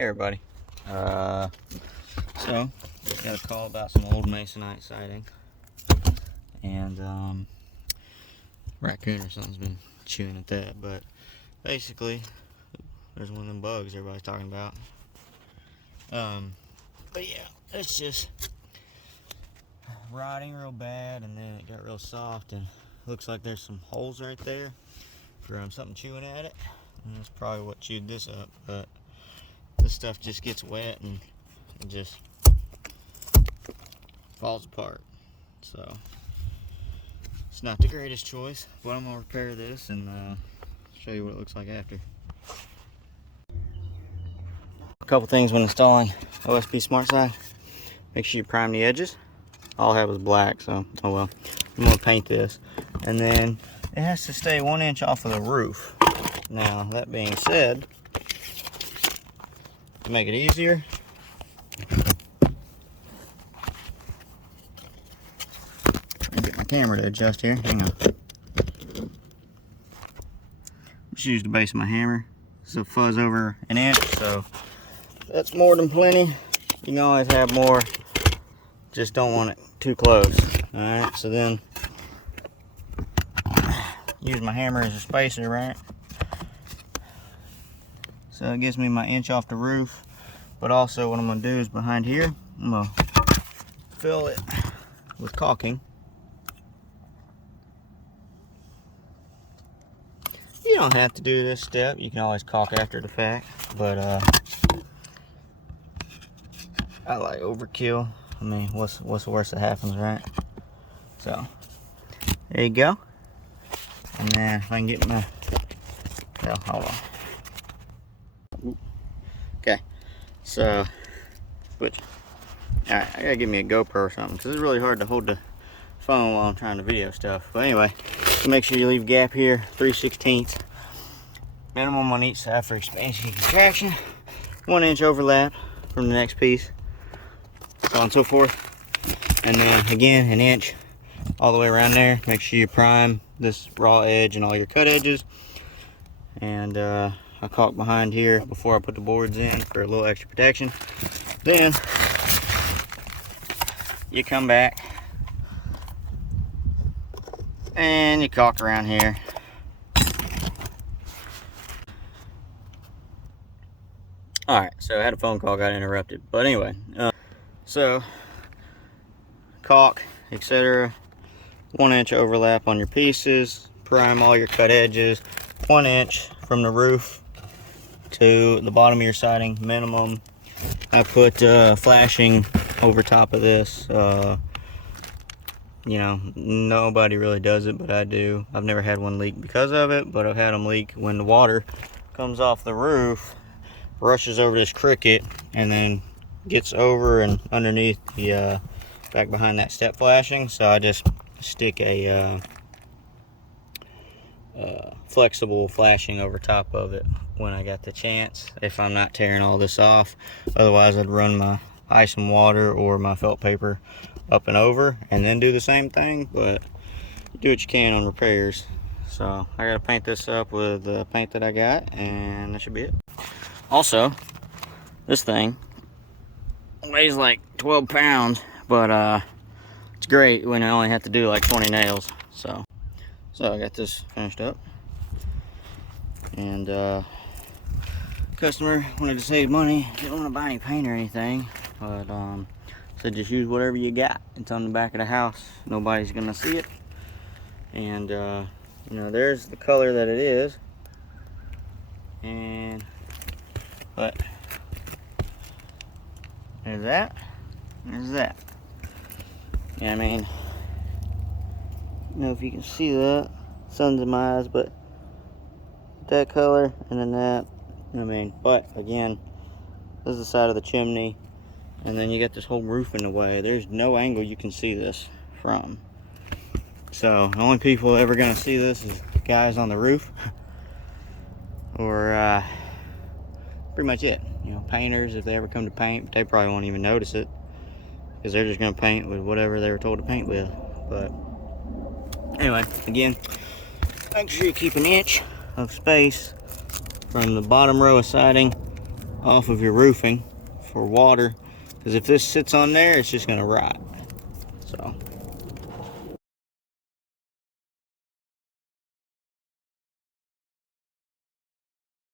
Hey everybody. So got a call about some old masonite siding, and raccoon or something's been chewing at that. But basically, there's one of them bugs everybody's talking about. But yeah, it's just rotting real bad, and then it got real soft, and looks like there's some holes right there from something chewing at it. And that's probably what chewed this up. But this stuff just gets wet and it just falls apart. So it's not the greatest choice, but I'm gonna repair this and show you what it looks like after. A couple things when installing OSB SmartSide: make sure you prime the edges. All I had was black, so oh well. I'm gonna paint this, and then it has to stay 1 inch off of the roof. Now that being said, to make it easier, get my camera to adjust here. Hang on. Just use the base of my hammer. This will fuzz over 1 inch, so that's more than plenty. You can always have more, just don't want it too close. Alright, so then use my hammer as a spacer, right? So it gives me my inch off the roof. But also what I'm going to do is behind here, I'm going to fill it with caulking. You don't have to do this step. You can always caulk after the fact. But I like overkill. I mean, what's the worst that happens, right? So there you go. And then if I can get my, well, hold on. Okay, so alright, I gotta get me a GoPro or something, because it's really hard to hold the phone while I'm trying to video stuff. But anyway, make sure you leave a gap here, 3/16 minimum on each side for expansion and contraction, 1 inch overlap from the next piece, so on and so forth. And then again, 1 inch all the way around there. Make sure you prime this raw edge and all your cut edges. And I caulk behind here before I put the boards in for a little extra protection. Then you come back and you caulk around here. Alright, so I had a phone call, got interrupted. But anyway, so caulk, etc. 1 inch overlap on your pieces. Prime all your cut edges. 1 inch from the roof to the bottom of your siding, minimum. I put flashing over top of this. You know, nobody really does it, but I do. I've never had one leak because of it, but I've had them leak when the water comes off the roof, rushes over this cricket, and then gets over and underneath the back behind that step flashing. So I just stick a flexible flashing over top of it when I got the chance, if I'm not tearing all this off. Otherwise I'd run my ice and water or my felt paper up and over and then do the same thing. But you do what you can on repairs. So I gotta paint this up with the paint that I got, and that should be it. Also, this thing weighs like 12 pounds, but it's great when I only have to do like 20 nails. So I got this finished up, and customer wanted to save money, didn't want to buy any paint or anything, but said just use whatever you got. It's on the back of the house, nobody's gonna see it. And you know, there's the color that it is, and but there's that, there's that. Yeah, I mean, I don't know if you can see that, sun's in my eyes, but that color and then that, I mean, but again, this is the side of the chimney, and then you got this whole roof in the way. There's no angle you can see this from. So the only people ever gonna see this is the guys on the roof, or pretty much it. You know, painters, if they ever come to paint, they probably won't even notice it, because they're just gonna paint with whatever they were told to paint with. But anyway, again, make sure you keep 1 inch of space from the bottom row of siding off of your roofing for water, because if this sits on there, it's just going to rot. So